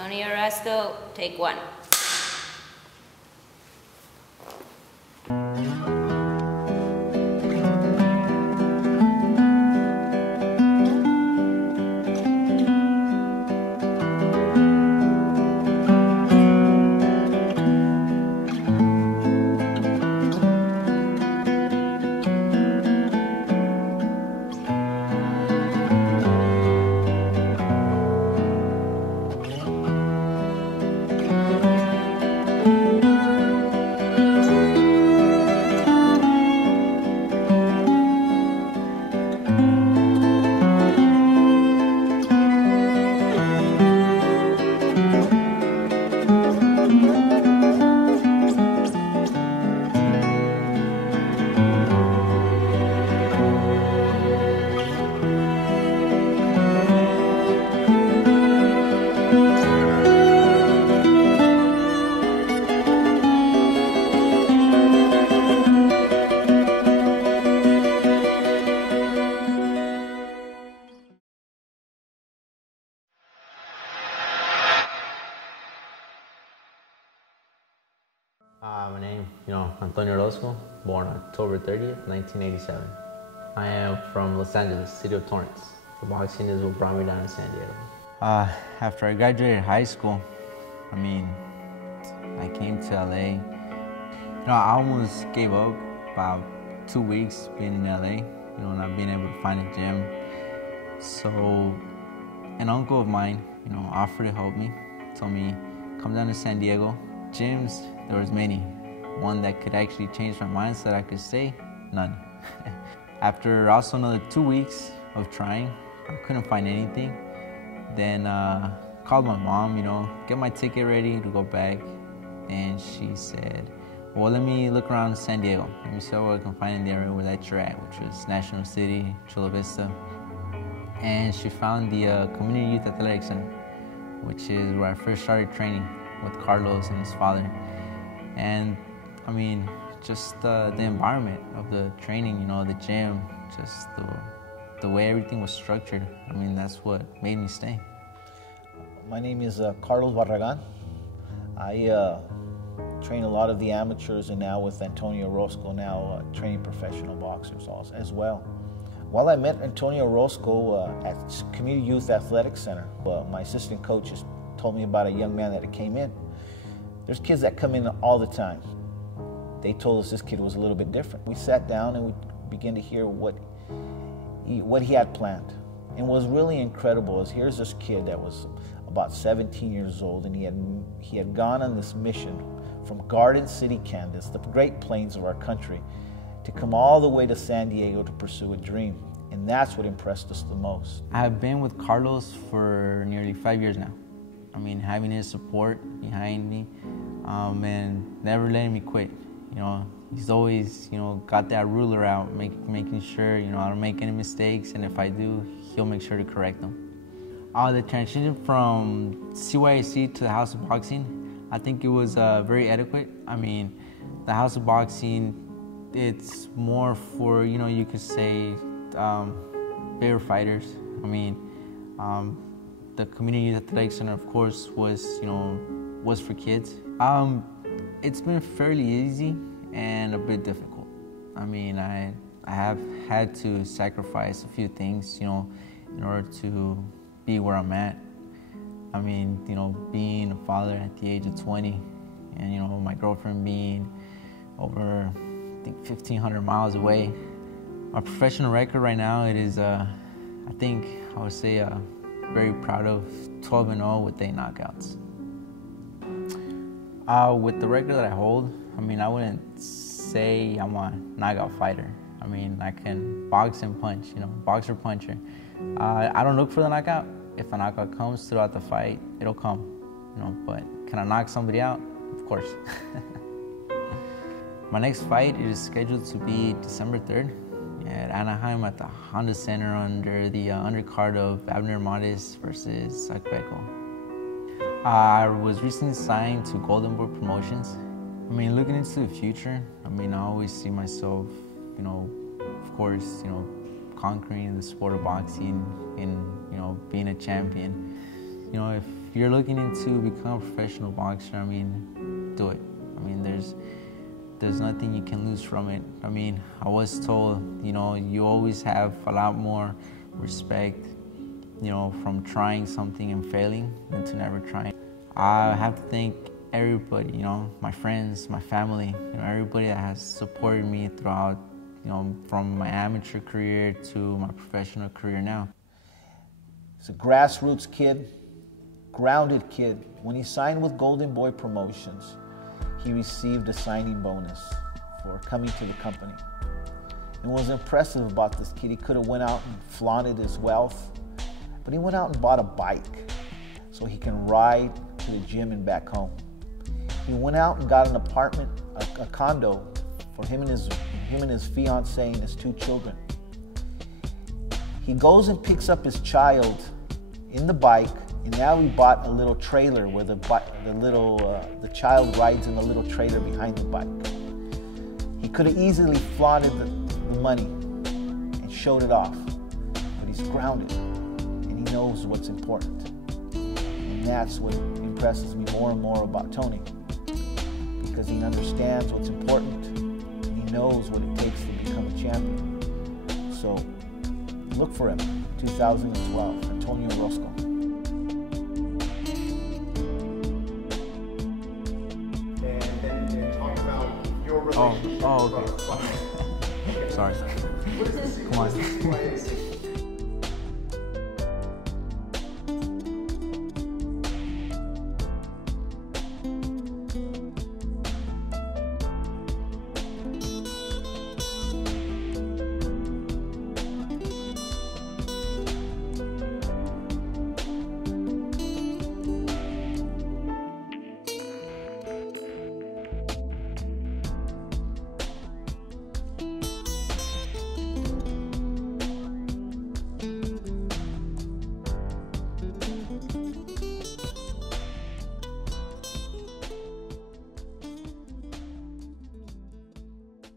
Antonio Orozco, take one. My name, Antonio Orozco, born October 30th, 1987. I am from Los Angeles, city of Torrance. The boxing is what brought me down to San Diego. After I graduated high school, I came to LA. I almost gave up about 2 weeks being in LA, not being able to find a gym. So an uncle of mine, offered to help me, told me, come down to San Diego. Gyms, there was many. One that could actually change my mind so that I could stay, none. After also another 2 weeks of trying, I couldn't find anything. Then called my mom, get my ticket ready to go back. And she said, well, let me look around San Diego. Let me see what I can find in the area where that you're at, which was National City, Chula Vista. And she found the Community Youth Athletic Center, which is where I first started training with Carlos and his father. And just the environment of the training, the gym, just the way everything was structured, that's what made me stay. My name is Carlos Barragan. I train a lot of the amateurs, and now with Antonio Orozco, now training professional boxers as well. While I met Antonio Orozco at Community Youth Athletic Center, my assistant coaches told me about a young man that came in. There's kids that come in all the time. They told us this kid was a little bit different. We sat down and we began to hear what he had planned. And what was really incredible is here's this kid that was about 17 years old, and he had gone on this mission from Garden City, Kansas, the Great Plains of our country, to come all the way to San Diego to pursue a dream. And that's what impressed us the most. I've been with Carlos for nearly 5 years now. Having his support behind me, and never letting me quit. He's always, got that ruler out, making sure, I don't make any mistakes, and if I do, he'll make sure to correct them. The transition from CYAC to the House of Boxing, I think it was very adequate. The House of Boxing, it's more for, you could say, bigger fighters. The Community Youth Athletic Center, of course, was for kids. It's been fairly easy and a bit difficult. I have had to sacrifice a few things, in order to be where I'm at. Being a father at the age of 20, and my girlfriend being over, I think, 1,500 miles away. My professional record right now, it is, I would say, very proud of 12-0 with 8 knockouts. With the record that I hold, I wouldn't say I'm a knockout fighter. I can box and punch, boxer puncher. I don't look for the knockout. If a knockout comes throughout the fight, it'll come, but can I knock somebody out? Of course. My next fight is scheduled to be December 3rd. At Anaheim at the Honda Center under the undercard of Abner Montes versus Akbeko. I was recently signed to Golden Boy Promotions. Looking into the future, I always see myself, of course, conquering the sport of boxing and, being a champion. if you're looking into become a professional boxer, I mean, do it. I mean, there's nothing you can lose from it. I mean, I was told, you know, you always have a lot more respect, you know, from trying something and failing than to never trying. I have to thank everybody, you know, my friends, my family, you know, everybody that has supported me throughout, you know, from my amateur career to my professional career now. He's a grassroots kid, grounded kid. When he signed with Golden Boy Promotions, he received a signing bonus for coming to the company. And what was impressive about this kid, he could have went out and flaunted his wealth, but he went out and bought a bike so he can ride to the gym and back home. He went out and got an apartment, a condo for him and his fiancée and his 2 children. He goes and picks up his child in the bike, and now he bought a little trailer where the child rides in the little trailer behind the bike. He could have easily flaunted the money and showed it off, but he's grounded and he knows what's important. And that's what impresses me more and more about Tony, because he understands what's important and he knows what it takes to become a champion. So look for him, 2012, Antonio Orozco. And talk about your relationship. Okay. Sorry. What is this? Come on.